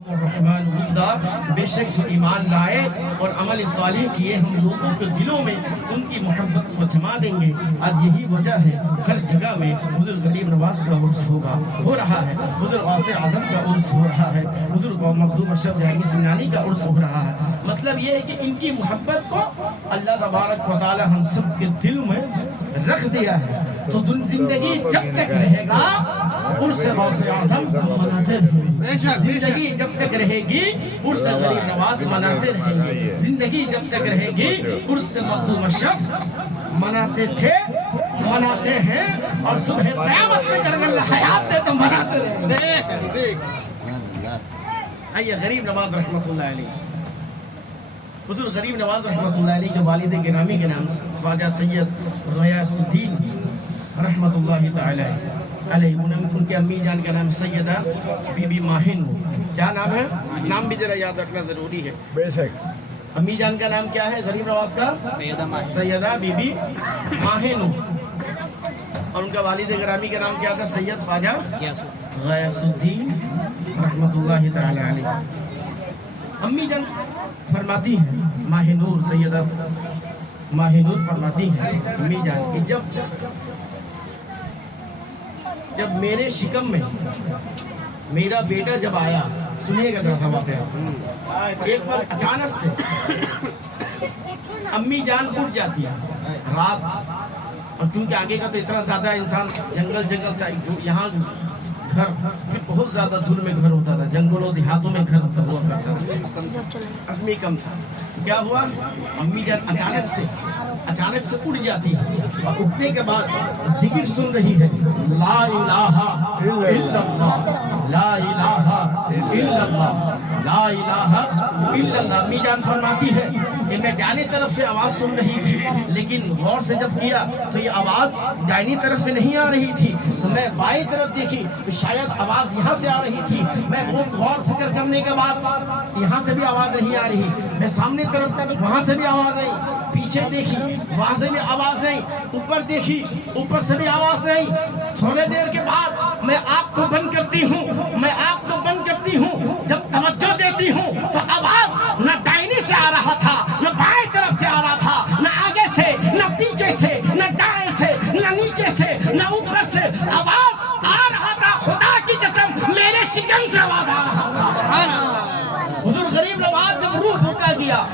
الرحمن الودہ، بے شک جو ایمان لائے اور عمل صالح کیے ہم لوگوں کے دلوں میں ان کی محبت کو جما دیں گے۔ آج یہی وجہ ہے ہر جگہ میں بزرگ غریب نواز کا عرس ہو رہا ہے، بزرگ غوث اعظم کا عرس ہو رہا ہے، بزرگ مخدوم اشرف جہانگیر سمنانی کا عرس ہو رہا ہے۔ مطلب یہ ہے کہ ان کی محبت کو اللہ تبارک و تعالی ہم سب کے دل میں رکھ دیا ہے، تو زندگی جب تک رہے گا عرس غوث اعظم مناتے رہیں گے، زندگی جب تک رہے گی عرس غریب نواز مناتے رہیں گے، زندگی جب تک رہے گی عرس مخدوم اشرف مناتے تھے، مناتے ہیں، اور صبح قیامت تک اگر اللہ حیات دے تو مناتے رہیں گے۔ آئیے غریب نواز رحمت اللہ علیہ، بزرگ غریب نواز رحمت اللہ علیہ کے والد گرامی کے نام خواجہ سید غیاث الدین رحمت اللہ تعالی علیہ، ان کے امی جان کا نام سیدہ بی بی ماہن۔ کیا نام ہے؟ نام بھی ذرا یاد رکھنا ضروری ہے۔ بے شک امی جان کا نام کیا ہے غریب نواز کا؟ سیدہ بی بی ماہن، اور ان کا والد گرامی کا نام کیا تھا؟ سید خواجہ غیاث الدین رحمت اللہ تعالی علیہ۔ امی جان فرماتی ہیں، ماہ نور سیدہ ماہ نور فرماتی ہیں امی جان کہ جب میرے شکم میں میرا بیٹا جب آیا، سنیے گا ذرا واقعہ، ایک بار اچانک سے امی جان اٹھ جاتی ہے رات، اور کیونکہ آگے کا تو اتنا زیادہ انسان جنگل تھا، یہاں گھر پھر بہت زیادہ دور میں گھر ہوتا تھا، جنگلوں دیہاتوں میں گھر ہوا کرتا تھا، آدمی کم تھا۔ کیا ہوا؟ امی جان اچانک سے اٹھ جاتی ہے، اور اٹھنے کے بعد ذکر سن رہی ہے، لا الہ الا اللہ، لا الہ الا اللہ، لا الہ الا اللہ۔ امی جان فرماتی ہے کہ میں دائیں طرف سے آواز سن رہی تھی، لیکن غور سے جب کیا تو یہ آواز دائیں طرف سے نہیں آ رہی تھی، تو میں بائیں طرف دیکھی تو شاید آواز یہاں سے آ رہی تھی۔ میں بہت غور فکر کرنے کے بعد یہاں سے بھی آواز نہیں آ رہی، میں سامنے طرف وہاں سے بھی آواز نہیں، پیچھے دیکھی وہاں سے بھی آواز نہیں، اوپر دیکھی اوپر سے بھی آواز نہیں۔ تھوڑے دیر کے بعد میں آنکھ کو بند کرتی ہوں، جب توجہ دیتی ہوں تو آواز نہ دائیں سے آ رہا تھا، نہ بائیں طرف سے آ رہا تھا، نہ آگے سے، نہ پیچھے سے، نہ دائیں سے، نہ نیچے سے، نہ اوپر سے، آواز آ رہا تھا، خدا کی قسم میرے شکم سے آواز آ رہا تھا۔ حضور غریب نواز جب روح پھونکا گیا،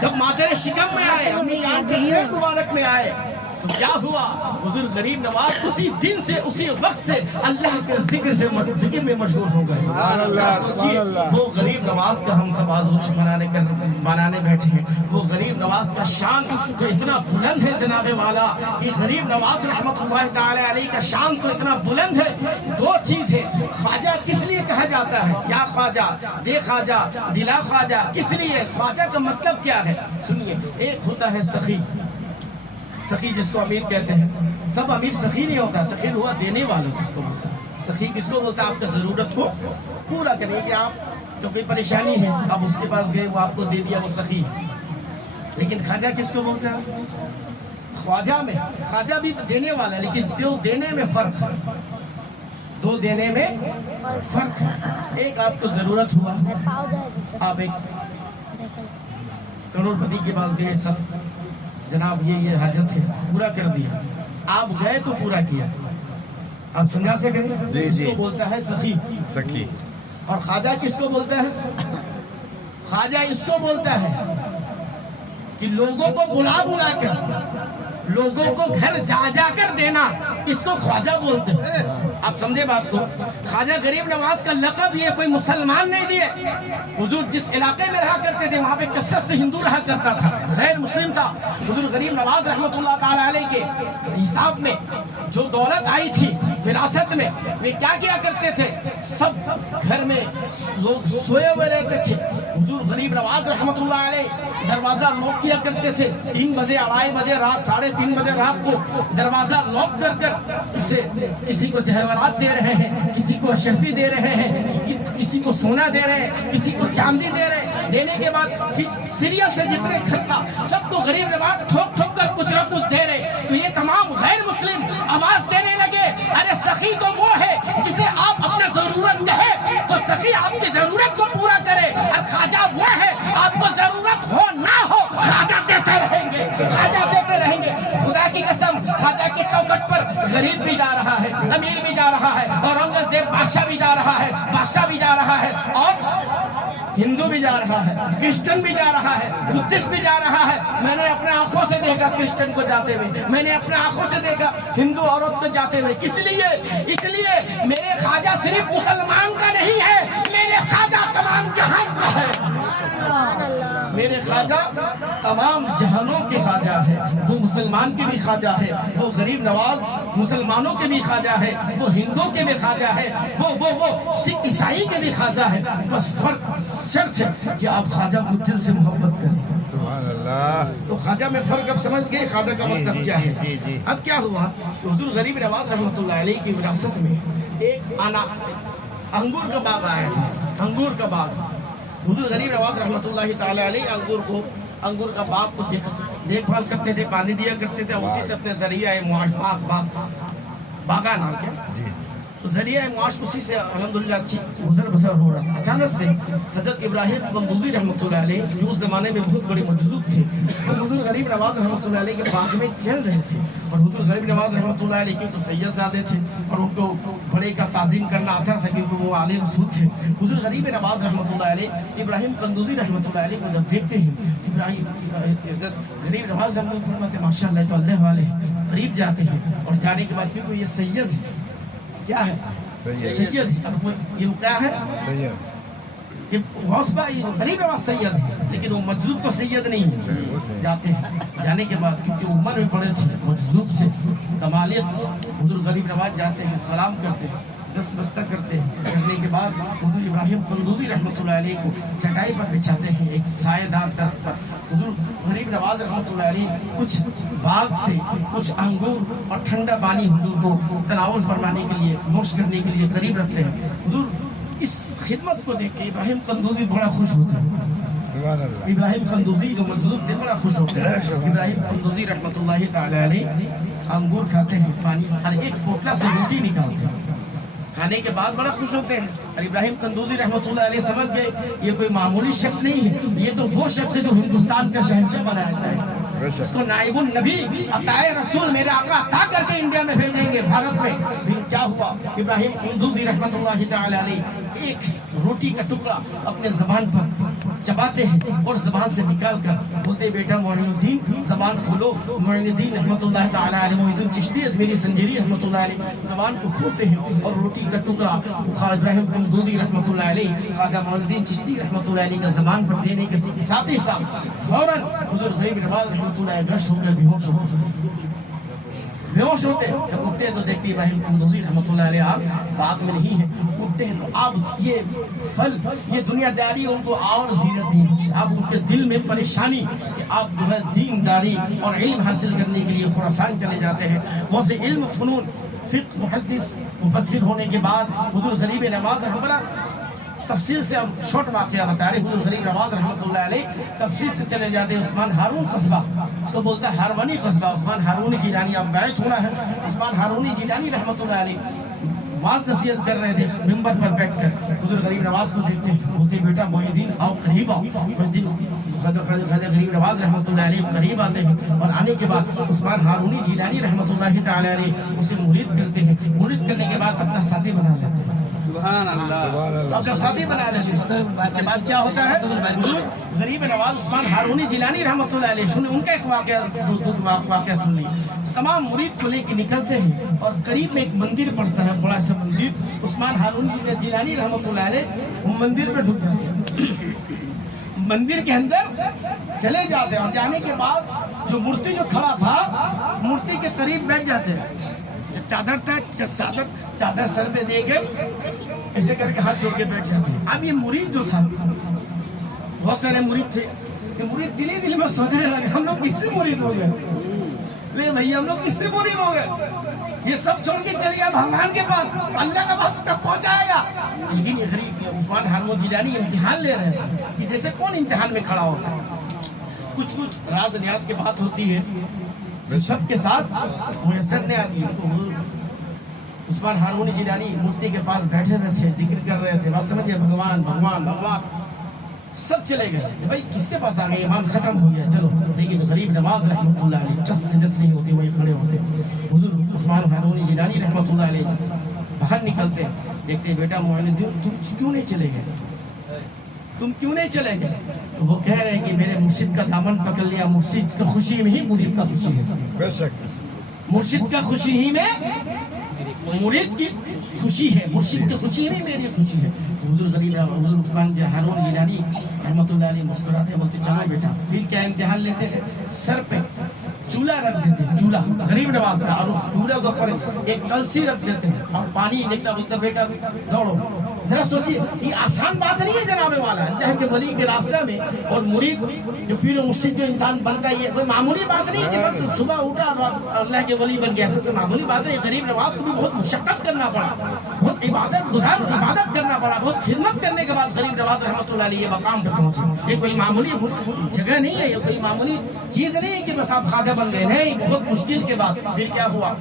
جب مادر شکم میں آئے، امی جان کے پیٹ مبارک میں آئے، تو کیا ہوا؟ حضور غریب نواز اسی دن سے، اسی وقت سے اللہ کے ذکر میں مشغول ہو گئے۔ وہ غریب نواز کا ہم سب آغوش منانے بیٹھے ہیں، وہ غریب نواز کا شان جو اتنا بلند ہے جناب والا، یہ غریب نواز رحمت اللہ تعالی علیہ کا شان تو اتنا بلند ہے۔ دو چیز ہے، خواجہ کس لیے کہا جاتا ہے؟ یا خواجہ، دے خواجہ، دلا خواجہ، کس لیے؟ خواجہ کا مطلب کیا ہے؟ سنیے، ایک ہوتا ہے سخی، سخی جس کو امیر کہتے ہیں، سب امیر سخی نہیں ہوتا، سخی ہوا دینے والا جس کو بولتا ہے۔ سخی کس کو بولتا ہے؟ آپ کی ضرورت کو پورا کرنے کہ آپ جو کوئی پریشانی ہے آپ اس کے پاس گئے، وہ آپ کو دے دیا، وہ سخی۔ لیکن خواجہ کس کو بولتا ہے؟ خواجہ میں، خواجہ بھی دینے والا ہے، لیکن دو دینے میں فرق ہے، دو دینے میں فرق ہے۔ ایک آپ کو ضرورت ہوا، آپ ایک کروڑ پتی کے پاس گئے، سب جناب یہ حاجت ہے، پورا کر دیا، آپ گئے تو پورا کیا، آپ سمجھا سکیں؟ اس کو بولتا ہے سخی۔ اور خواجہ کس کو بولتا ہے؟ خواجہ اس کو بولتا ہے کہ لوگوں کو بلا کر، لوگوں کو گھر جا کر دینا، اس کو خواجہ بولتے ہیں۔ آپ سمجھے بات کو؟ خواجہ غریب نواز کا لقب یہ کوئی مسلمان نہیں دیے، حضور جس علاقے میں رہا کرتے تھے وہاں پہ کثرت سے ہندو رہا کرتا تھا، غیر مسلم تھا۔ حضور غریب نواز رحمت اللہ تعالی علیہ کے حساب میں جو دولت آئی تھی وراثت میں، وہ کیا کیا کرتے تھے؟ سب گھر میں لوگ سوئے ہوئے رہتے تھے، حضور غریب نواز رحمت اللہ علیہ دروازہ لاک کیا کرتے تھے، 3 بجے 2:30 بجے رات، 3:30 بجے رات کو دروازہ لاک کر اسے کسی کو جہیرات دے رہے ہیں، کسی کو اشرفی دے رہے ہیں، کسی کو سونا دے رہے ہیں، کسی کو چاندی دے رہے ہیں۔ دینے کے بعد پھر سیریا سے جتنے گھر تھا سب کو غریب نواز ٹھوک کر کچھ نہ کچھ دے رہے، تو یہ تمام غیر مسلم آواز دینے لگے، ارے سخی تو وہ ہے جسے آپ اپنے ضرورت ضرورت ہے تو سخی آپ کی ضرورت کو پورا کرے، اور خواجہ وہ ہے آپ کو ضرورت ہو نہ ہو خواجہ دیتے رہیں گے، خواجہ دیتے رہیں گے۔ خدا کی قسم خواجہ کی چوکھٹ پر غریب بھی جا رہا ہے، امیر بھی جا رہا ہے، اور اورنگزیب بادشاہ بھی جا رہا ہے، بادشاہ بھی جا رہا ہے، اور ہندو بھی جا رہا ہے، کرسچن بھی جا رہا ہے، بدھسٹ بھی جا رہا ہے۔ میں نے اپنے آنکھوں سے دیکھا کرسچن کو جاتے ہوئے، میں نے اپنے آنکھوں سے دیکھا ہندو عورت کو جاتے ہوئے۔ کس لیے؟ اس لیے میرے خواجہ صرف مسلمان کا نہیں ہے، میرے خواجہ تمام جہان کا ہے۔ میرے خواجہ تمام جہانوں کے خواجہ ہے، وہ مسلمان کے بھی خواجہ ہے، وہ غریب نواز مسلمانوں کے بھی خواجہ ہے، وہ ہندوؤں کے بھی خواجہ ہے، وہ سکھ عیسائی کے بھی خواجہ ہے۔ بس فرق شرط ہے کہ آپ خواجہ کو دل سے محبت کریں۔ سبحان اللہ۔ تو خواجہ میں فرق اب سمجھ گئے خواجہ کا مطلب کیا ہے۔ اب کیا ہوا کہ حضور غریب نواز رحمۃ اللہ علیہ کی وراثت میں ایک انگور کا باغ آیا تھا، انگور کا باغ۔ حضور غریب نواز رحمۃ اللہ تعالی علیہ انگور کا باغ کو دیکھ بھال کرتے تھے، پانی دیا کرتے تھے، اسی سے اپنے ذریعہ معاش باغان تو ذریعہ معاش اسی سے الحمدللہ اچھی گزر بسر ہو رہا تھا۔ اچانک سے حضرت ابراہیم قندوزی رحمۃ اللہ علیہ جو اس زمانے میں بہت بڑے مجذوب تھے، وہ حضور غریب نواز رحمۃ اللہ علیہ کے باغ میں چل رہے تھے، اور حضور غریب نواز رحمۃ اللہ علیہ کے تو سید زادے تھے اور ان کو بڑے کا تعظیم کرنا آتا تھا کیونکہ وہ عالم رسول تھے۔ حضور غریب نواز رحمۃ اللہ علیہ ابراہیم قندوزی رحمۃ اللہ علیہ کو جب دیکھتے ہیں، ابراہیم حضرت غریب نواز رحمۃ اللہ علیہ ماشاء اللہ تو اللہ والے قریب جاتے ہیں، اور جانے کے بعد کیونکہ یہ سید ہے، کیا ہے سید ہے، اب یہ کیا ہے سید، یہ غریب نواز سید ہے، لیکن وہ مجذوب تو سید نہیں ہے۔ جاتے ہیں، جانے کے بعد کیونکہ عمر میں پڑے تھے مجذوب سے کمالیت، حضور غریب نواز جاتے ہیں، سلام کرتے ہیں، دست بستر کرتے ہیں، کرنے کے بعد حضور ابراہیم قندوزی رحمۃ اللہ علیہ کو چٹائی پر بچھاتے ہیں ایک سائے دار درخت پر۔ حضور غریب نواز رحمۃ اللہ علیہ کچھ باغ سے کچھ انگور اور ٹھنڈا پانی حضور کو تناول فرمانے کے لیے، نوش کرنے کے لیے قریب رکھتے ہیں۔ حضور اس خدمت کو دیکھ کے ابراہیم قندوزی بڑا خوش ہوتے ہیں۔ ابراہیم قندوزی جو مجذوب تھے بڑا خوش ہوتے ہیں۔ ابراہیم قندوزی رحمۃ اللہ تعالی علیہ انگور کھاتے ہیں، پانی ہر ایک پوٹلا سے روٹی نکالتے ہیں، کھانے کے بعد بڑا خوش ہوتے ہیں۔ اور ابراہیم قندوزی رحمۃ اللہ علیہ سمجھ گئے یہ کوئی معمولی شخص نہیں ہے، یہ تو وہ شخص ہے جو ہندوستان کا شہنشاہ بنایا جائے، اس کو نائب النبی عطائے رسول میرے آقا عطا کر کے انڈیا میں بھیجیں گے، بھارت میں۔ پھر کیا ہوا، ابراہیم قندوزی رحمۃ اللہ تعالی علیہ ایک روٹی کا ٹکڑا اپنے زبان پر چباتے ہیں اور زبان سے نکال کر بولتے بیٹا معین الدین زبان کھولو۔ معین الدین رحمۃ اللہ تعالی علیہ، معین الدین چشتی اجمیری سنجری رحمۃ اللہ علیہ زبان کو کھولتے ہیں اور روٹی کا ٹکڑا ابراہیم قندوزی رحمۃ اللہ علیہ خواجہ معین الدین چشتی رحمۃ اللہ علیہ کا زبان پر دینے کے ساتھ ہی ساتھ فوراً حضور غریب نواز رحمۃ اللہ علیہ گشت ہو کر بیہوش ہوتے ہیں۔ جب اٹھتے ہیں تو دیکھتے ابراہیم قندوزی رحمۃ اللہ علیہ آپ باغ میں نہیں ہیں، اٹھتے ہیں تو آپ یہ پھل یہ دنیا داری ان کو اور زینت نہیں، آپ ان کے دل میں پریشانی کہ آپ جو ہے دین داری اور علم حاصل کرنے کے لیے خراسان چلے جاتے ہیں، وہاں سے علم فنون فقہ محدث مفسر ہونے کے بعد حضور غریب نواز ہمارا تفصیل سے اب چھوٹ واقعہ بتا رہے۔ حضور غریب نواز رحمۃ اللہ علیہ تفصیل سے چلے جاتے ہیں عثمان ہارون قصبہ، اس کو بولتا ہے ہارونی قصبہ، عثمان ہارونی جیلانی، اب بیعت ہونا ہے۔ عثمان ہارونی جیلانی رحمۃ اللہ علیہ واضح نصیحت کر رہے تھے ممبر پر بیٹھ کر، حضور غریب نواز کو دیکھتے ہیں، بولتے بیٹا معین الدین آؤ قریب آؤ۔ معین الدین خواجہ غریب نواز رحمۃ اللہ علیہ قریب آتے ہیں، اور آنے کے بعد عثمان ہارونی جیلانی رحمۃ اللہ تعالی علیہ اسے مرید کرتے ہیں، مرید کرنے کے بعد اپنا ساتھی بنا لیتے ہیں۔ سبحان اللہ، اپنا ساتھی بنا لیتے ہیں۔ اس کے بعد کیا ہوتا ہے، غریب نواز عثمان ہارونی جیلانی رحمۃ اللہ علیہ سنے ان کا ایک واقعہ سن لی، تمام مرید کو لے کے نکلتے ہیں، اور قریب میں ایک مندر پڑتا ہے، بڑا سا مندر، عثمان ہارونی جیلانی رحمۃ اللہ علیہ وہ مندر پہ ڈھک جاتے ہیں، مندر کے اندر چلے جاتے ہیں، اور جانے کے بعد جو مورتی جو کھڑا تھا مورتی کے قریب بیٹھ جاتے ہیں، چادر تھا چادر سر پہ دے کے ایسے کر کے ہاتھ جوڑ کے بیٹھ جاتے ہیں۔ اب یہ مرید جو تھا، بہت سارے مرید تھے، کہ مرید دل ہی دل میں سوچنے لگے ہم لوگ کس سے مرید ہو گئے، لے بھائی ہم لوگ کس سے مرید ہو گئے، یہ سب چھوڑ کے چلے گیا بھگوان کے پاس، اللہ کے پاس تک پہنچائے گا۔ لیکن یہ غریب عثمان ہارون جیلانی امتحان لے رہے تھے کہ جیسے کون امتحان میں کھڑا ہوتا ہے، کچھ راز نیاز کی بات ہوتی ہے سب کے ساتھ میسر نہیں آتی ہے، عثمان ہارونی جیلانی مفتی کے پاس بیٹھے ہوئے تھے، ذکر کر رہے تھے، بات سمجھے، بھگوان بھگوان بھگوان، سب چلے گئے، بھائی کس کے پاس آ گئے، امام ختم ہو گیا، چلو، لیکن غریب نواز رحمۃ اللہ علیہ جس سے جس نہیں ہوتی وہی کھڑے ہوتے، حضور عثمان ہارونی جیلانی رحمۃ اللہ علیہ باہر نکلتے، دیکھتے بیٹا معین الدین تم کیوں نہیں چلے گئے، تم کیوں نہیں چلے گئے؟ تو وہ کہہ رہے ہیں کہ میرے مرشد کا دامن پکڑ لیا، مرشد کی خوشی میں ہی مرید کا خوشی ہے، بے شک مرشد کا خوشی ہی میں مرید کی خوشی ہے، مرشد کی خوشی میں میری خوشی ہے۔ حضور غریب حضور عثمان ہارون جیلانی رحمۃ اللہ علیہ مسکراتے بولتے چلو بیٹا، پھر کیا امتحان لیتے ہیں، سر پہ چولہا رکھ دیتے ہیں، چولہا غریب نواز کا، اور اس چولہے کے اوپر ایک کلسی رکھ دیتے ہیں اور پانی دیکھتا بولتا بیٹا دوڑو۔ ذرا سوچیے یہ آسان بات نہیں ہے جناب والا، اللہ کے ولی کے راستہ میں، اور مرید جو پیر و مرشد جو انسان بنتا ہے یہ کوئی معمولی بات نہیں ہے کہ بس صبح اٹھا اور اللہ کے ولی بن گیا، ایسا کوئی معمولی بات نہیں ہے۔ غریب نواز کو بھی بہت مشقت کرنا پڑا، بہت عبادت گزار عبادت کرنا پڑا، بہت خدمت کرنے کے بعد غریب نواز رحمۃ اللہ علیہ یہ مقام پہ پہنچے۔ یہ کوئی معمولی جگہ نہیں ہے، یہ کوئی معمولی چیز نہیں ہے کہ بس آپ خواجہ بن گئے، نہیں، بہت مشکل کے بعد پھر کیا ہوا،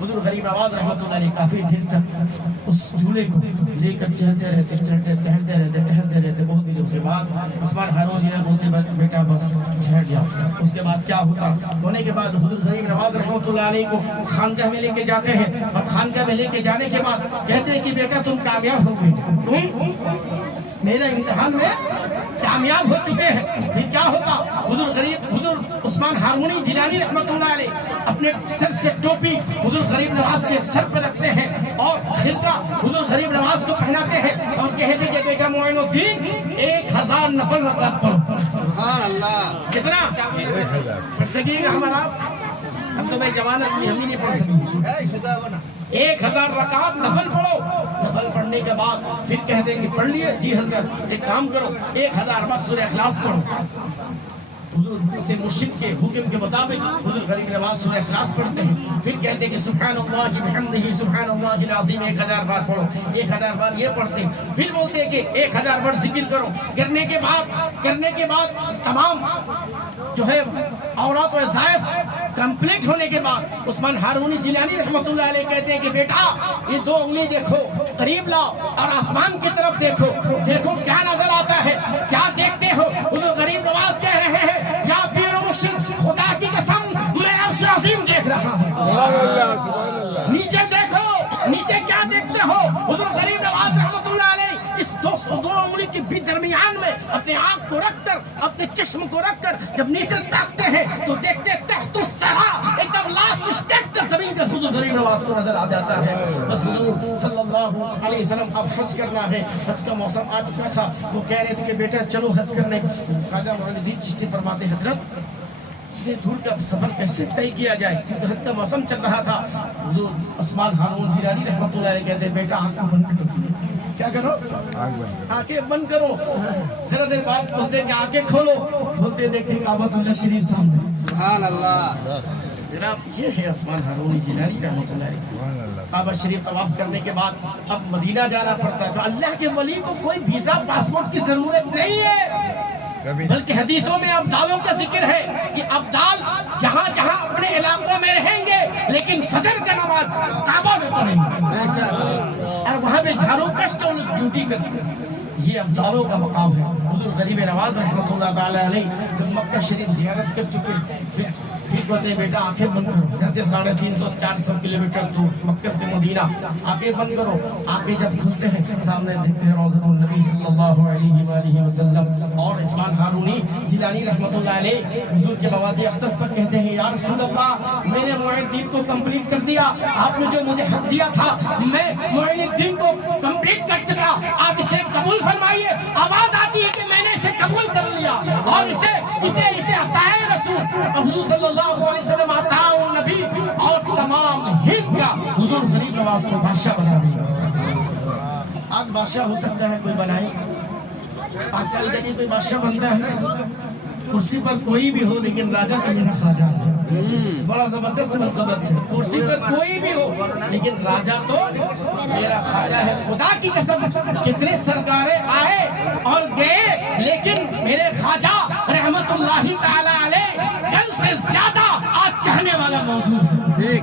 حضور غریب نواز رحمۃ اللہ علیہ کافی دیر تک اس جھولے کو لے کر چلتے رہتے، ٹہلتے رہتے، بہت دنوں سے بعد عثمان ہارون یہ بولتے بیٹا بس ٹھہر جاؤ۔ اس کے بعد کیا ہوتا، ہونے کے بعد حضور غریب نواز رحمۃ اللہ علیہ کو خانقاہ میں لے کے جاتے ہیں، اور خانقاہ میں لے کے جانے کے بعد کہتے ہیں کہ بیٹا تم کامیاب ہو گئے، تم میرے امتحان میں کامیاب ہو چکے ہیں۔ پھر کیا ہوتا، حضور عثمان ہارونی جیلانی رحمۃ اللہ علیہ اپنے سر سے ٹوپی حضور غریب نواز کے سر پہ رکھتے ہیں اور خرقہ حضور غریب نواز کو پہناتے ہیں اور کہتے ہیں کہ بیٹا معین الدین 1000 نفل رکعت پڑھو۔ سبحان اللہ، کتنا 1000 پڑھ سکیے گا ہمارا؟ ہم تو بھائی جوان آدمی، ہم ہی نہیں پڑھ سکیں گے۔ 1000 رکعت نفل پڑھو، نفل پڑھنے کے بعد پھر کہہ دیں گے پڑھ لیے جی حضرت، ایک کام کرو 1000 بار سورہ اخلاص پڑھو۔ حضور اپنے مرشد کے حکم کے مطابق حضور غریب نواز سورہ اخلاص پڑھتے ہیں، پھر کہتے ہیں کہ سبحان اللہ بحمدہ سبحان اللہ العظیم 1000 بار پڑھو، 1000 بار یہ پڑھتے ہیں، پھر بولتے ہیں کہ 1000 بار ذکر کرو۔ کرنے کے بعد تمام جو ہے عورات و وظائف کمپلیٹ ہونے کے بعد عثمان ہارونی جیلانی رحمۃ اللہ علیہ کہتے ہیں کہ بیٹا یہ 2 انگلی دیکھو، قریب لاؤ اور آسمان کی طرف دیکھو، دیکھو کیا نظر آتا ہے، کیا دیکھتے ہو؟ حضور غریب نواز کہہ رہے ہیں یا پیر و مرشد خدا کی قسم میں عرش عظیم دیکھ رہا ہوں۔ سبحان اللہ، سبحان اللہ، نیچے دیکھو، نیچے کیا دیکھتے ہو؟ حضور غریب نواز رحمۃ اللہ علیہ اس 2 انگلی کے بھی درمیان میں اپنے آنکھ کو رکھ کر، اپنے چشم کو رکھ کر جب نیچے تاکتے ہیں تو دیکھتے تحت الثری ایک دم لاسٹ اسٹیپ تک زمین کا حضور غریب نواز کو نظر آ جاتا ہے۔ بس حضور صلی اللہ علیہ وسلم اب حج کرنا ہے، حج کا موسم آ چکا تھا، وہ کہہ رہے تھے کہ بیٹا چلو حج کرنے۔ خواجہ معین الدین چشتی فرماتے حضرت اتنے دور کا سفر کیسے طے کیا جائے، کیونکہ حج کا موسم چل رہا تھا۔ حضور عثمان ہارون جیلانی رحمۃ اللہ علیہ کہتے ہیں بیٹا آنکھ کو بند کرو، کیا کرو، آنکھیں بند کرو۔ ذرا دیر بعد بولتے ہیں کہ آنکھیں کھولو، کھولتے دیکھتے کعبۃ اللہ شریف سامنے۔ سبحان اللہ، جناب یہ ہے عثمان ہارونی جیلانی رحمۃ اللہ علیہ۔ سبحان اللہ، کعبہ شریف طواف کرنے کے بعد اب مدینہ جانا پڑتا ہے، تو اللہ کے ولی کو کوئی ویزا پاسپورٹ کی ضرورت نہیں ہے، بلکہ حدیثوں میں ابدالوں کا ذکر ہے کہ ابدال جہاں جہاں اپنے علاقوں میں رہیں گے لیکن فجر کا نماز کعبہ میں پڑھیں گے اور وہاں پہ جھاڑو کش کے ڈیوٹی کرتے ہیں۔ یہ ابدالوں کا مقام ہے۔ حضور غریب نواز رحمۃ اللہ تعالی علیہ مکہ شریف زیارت کر چکے، پھر کہتے ہیں بیٹا آنکھیں بند کرو، جاتے 350-400 کلومیٹر دور مکہ سے مدینہ، آنکھیں بند کرو۔ آنکھیں جب کھلتے ہیں سامنے دیکھتے ہیں روضۃ النبی صلی اللہ علیہ وآلہ وسلم، اور عثمان ہارونی جیلانی رحمۃ اللہ علیہ حضور کے مواضع اقدس پر کہتے ہیں یا رسول اللہ میں نے معین الدین کو کمپلیٹ کر دیا، آپ نے جو مجھے حق دیا تھا میں معین الدین کو کمپلیٹ کر چکا، آپ اسے قبول فرمائیے۔ آواز آتی ہے کہ میں نے اسے قبول کر لیا اور اسے عطائے رسول حضور صلی اللہ علیہ وسلم عطاء النبی اور تمام ہند کا حضور غریب نواز کو بادشاہ بنا دیا۔ آج بادشاہ ہو سکتا ہے کوئی بنائے، 5 سال کے لیے کوئی بادشاہ بنتا ہے، کرسی پر کوئی بھی ہو لیکن راجہ تو میرا خواجہ ہے، بڑا زبردست مرتبت ہے، کرسی پر کوئی بھی ہو لیکن راجہ تو میرا خواجہ ہے۔ خدا کی قسم کتنے سرکاریں آئے اور گئے لیکن میرے خواجہ رحمت اللہ تعالی علیہ کل سے زیادہ آج چاہنے والا موجود ہے۔ ٹھیک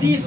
30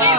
30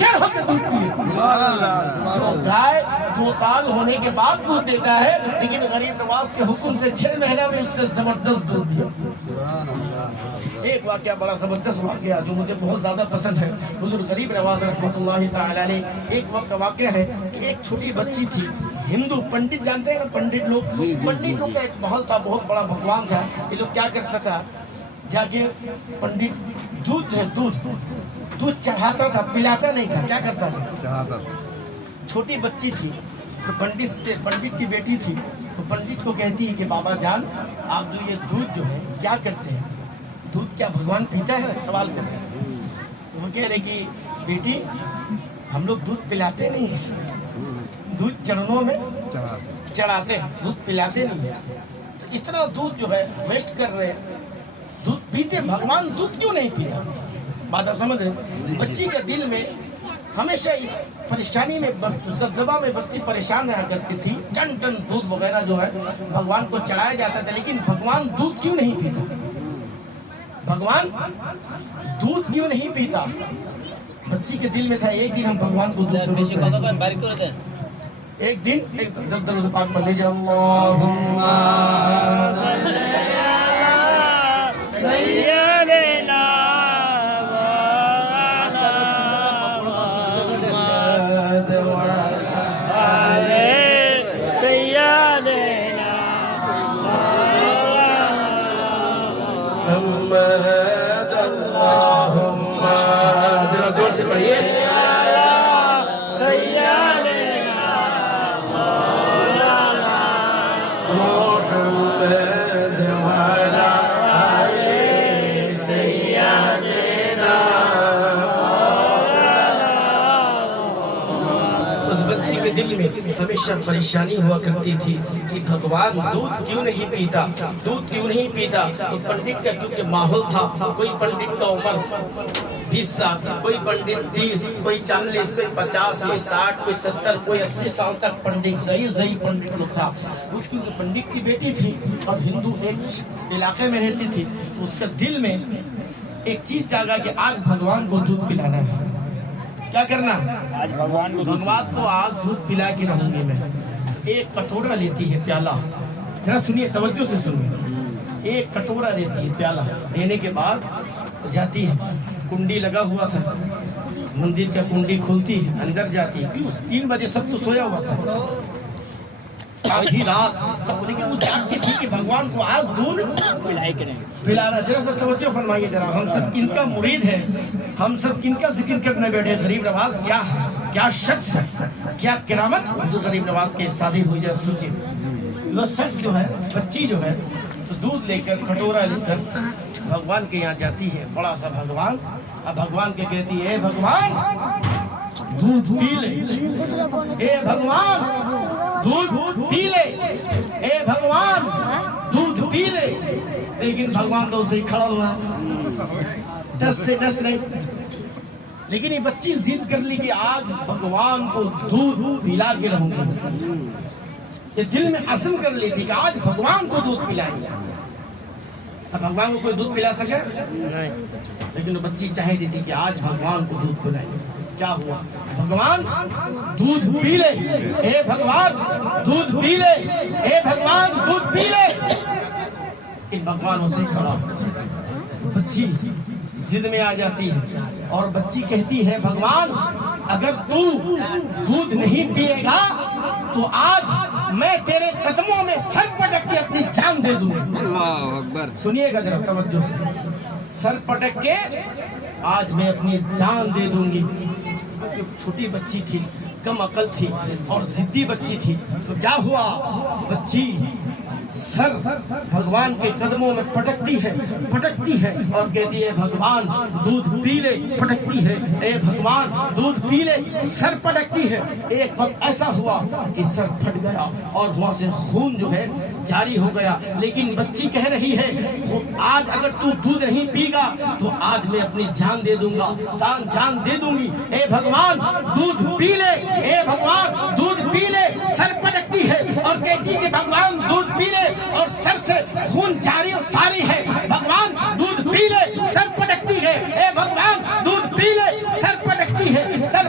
شیر ہو کے دودھ پیے. سبحان اللہ. تو گائے 2 سال ہونے کے بعد دودھ دیتا ہے, لیکن غریب نواز کے حکم سے 6 مہینہ میں اس سے زبردست دودھ دیا. سبحان اللہ. ایک واقعہ بڑا زبردست واقعہ جو مجھے بہت زیادہ پسند ہے. حضور غریب نواز رحمۃ اللہ تعالی علیہ, ایک وقت کا واقعہ ہے کہ ایک چھوٹی بچی تھی. ہندو پنڈت جانتے ہیں نا, پنڈت لوگ, پنڈت لوگ کا ایک محل تھا, بہت بڑا بھگوان تھا. یہ لوگ کیا کرتا تھا, جا کے پنڈت دودھ چڑھاتا تھا, پلاتا نہیں تھا. کیا کرتا تھا, چاہتا چھوٹی بچی تھی تو پنڈت کی بیٹی تھی, تو پنڈت کو کہتی ہے کہ بابا جان آپ جو یہ دودھ جو ہے کیا کرتے ہیں, دودھ کیا بھگوان پیتا ہے, سوال کر رہے ہیں. تو وہ کہہ رہے کہ بیٹی ہم لوگ دودھ پلاتے نہیں ہیں, دودھ چرنوں میں چڑھاتے ہیں, دودھ پلاتے نہیں ہیں. تو اتنا دودھ جو ہے ویسٹ کر رہے ہیں, دودھ پیتے, بھگوان دودھ کیوں نہیں پیتا. بات آپ سمجھ رہے. بچی کے دل میں ہمیشہ اس پریشانی میں, زبزبہ میں بچی پریشان رہا کرتی تھی. ٹن ٹن دودھ وغیرہ جو ہے بھگوان کو چڑھایا جاتا تھا, لیکن بھگوان دودھ کیوں نہیں پیتا, بھگوان دودھ کیوں نہیں پیتا. بچی کے دل میں تھا ایک دن ہم بھگوان کو دودھ, ایک دن درود پاک پڑھ لیجیے. اللہم ذرا زور سے پڑھیے. اس بچی کے دل میں ہمیشہ پریشانی ہوا کرتی تھی کہ بھگوان دودھ کیوں نہیں پیتا, دودھ کیوں نہیں پیتا. تو پنڈت کا کیونکہ ماحول تھا, کوئی پنڈت کا عمر 20 سال, کوئی پنڈت 30, کوئی 40, کوئی 50, کوئی 60, کوئی 70, کوئی 80 سال تک پنڈت, ضعیف پنڈت لوگ تھا. اس کی جو پنڈت کی بیٹی تھی اور ہندو ایک علاقے میں رہتی تھی, تو اس کے دل میں ایک چیز جاگا کہ آج بھگوان کو دودھ پلانا ہے. کیا کرنا, بھگوان کو آج دودھ پلا کے رہوں گی میں. ایک کٹورا لیتی ہے, پیالہ, ذرا سنیے, توجہ سے سنیے. ایک کٹورا لیتی ہے, پیالہ دینے کے بعد جاتی ہے. کنڈی لگا ہوا تھا, مندر کا کنڈی کھولتی ہے, اندر جاتی ہے. 3 بجے سب کو سویا ہوا تھا, آدھی رات سب, لیکن وہ جانتی تھی کہ بھگوان کو آج دودھ پلانا. ذرا سا توجہ فرمائیے ذرا, ہم سب کن کا مرید ہے, ہم سب کن کا ذکر کرنے بیٹھے. غریب نواز کیا ہے, کیا شخص ہے, کیا کرامت. جو غریب نواز کے شادی ہوئی جائے سوچے, وہ شخص جو ہے, بچی جو ہے, تو دودھ لے کر, کٹورا لے کر بھگوان کے یہاں جاتی ہے. بڑا سا بھگوان, اب بھگوان کے کہتی ہے, اے بھگوان دودھ پی لے, اے بھگوان دودھ پی لے, اے بھگوان دودھ پی لے. لیکن بھگوان تو اسے ہی کھڑا ہوا, 10 سے 10 نہیں. لیکن یہ بچی ضد کر لی کہ آج بھگوان کو دودھ پلا کے رہوں گی. یہ دل میں عزم کر لی تھی کہ آج بھگوان کو دودھ پلائیں گے. اب بھگوان کو کوئی دودھ پلا سکے, لیکن وہ بچی چاہے دی تھی کہ آج بھگوان کو دودھ پلائیں. کیا ہوا, بھگوان دودھ پی لے, اے بھگوان دودھ پی لے, اے بھگوان دودھ پی لے. ان بھگوان اسے کھڑا, بچی ضد میں آ جاتی ہے اور بچی کہتی ہے, بھگوان اگر تو دودھ نہیں پیے گا تو آج میں تیرے قدموں میں سر پٹک کے اپنی جان دے دوں. اللہ اکبر. سنیے گا ذرا توجہ سے, سر پٹک کے آج میں اپنی جان دے دوں گی. چھوٹی بچی تھی, کم عقل تھی اور ضدی بچی تھی. تو کیا ہوا, بچی سر بھگوان کے قدموں میں پٹکتی ہے اور کہتی ہے, بھگوان دودھ پی لے. پٹکتی ہے, اے بھگوان دودھ پی لے. سر پٹکتی ہے. ایک وقت ایسا ہوا کہ سر پھٹ گیا اور وہاں سے خون جو ہے جاری ہو گیا. لیکن بچی کہہ رہی ہے, آج اگر تو دودھ نہیں پی گا تو آج میں اپنی جان دے دوں گا, جان دے دوں گی. اے بھگوان دودھ پی لے, اے بھگوان دودھ پی لے. سر پٹکتی ہے اور کہتی کہ بھگوان دودھ پی لے, اور سر سے خون جاری اور ساری ہے. بھگوان دودھ پی لے. سر پٹکتی ہے, اے بھگوان دودھ پی لے. سر پٹکتی ہے, سر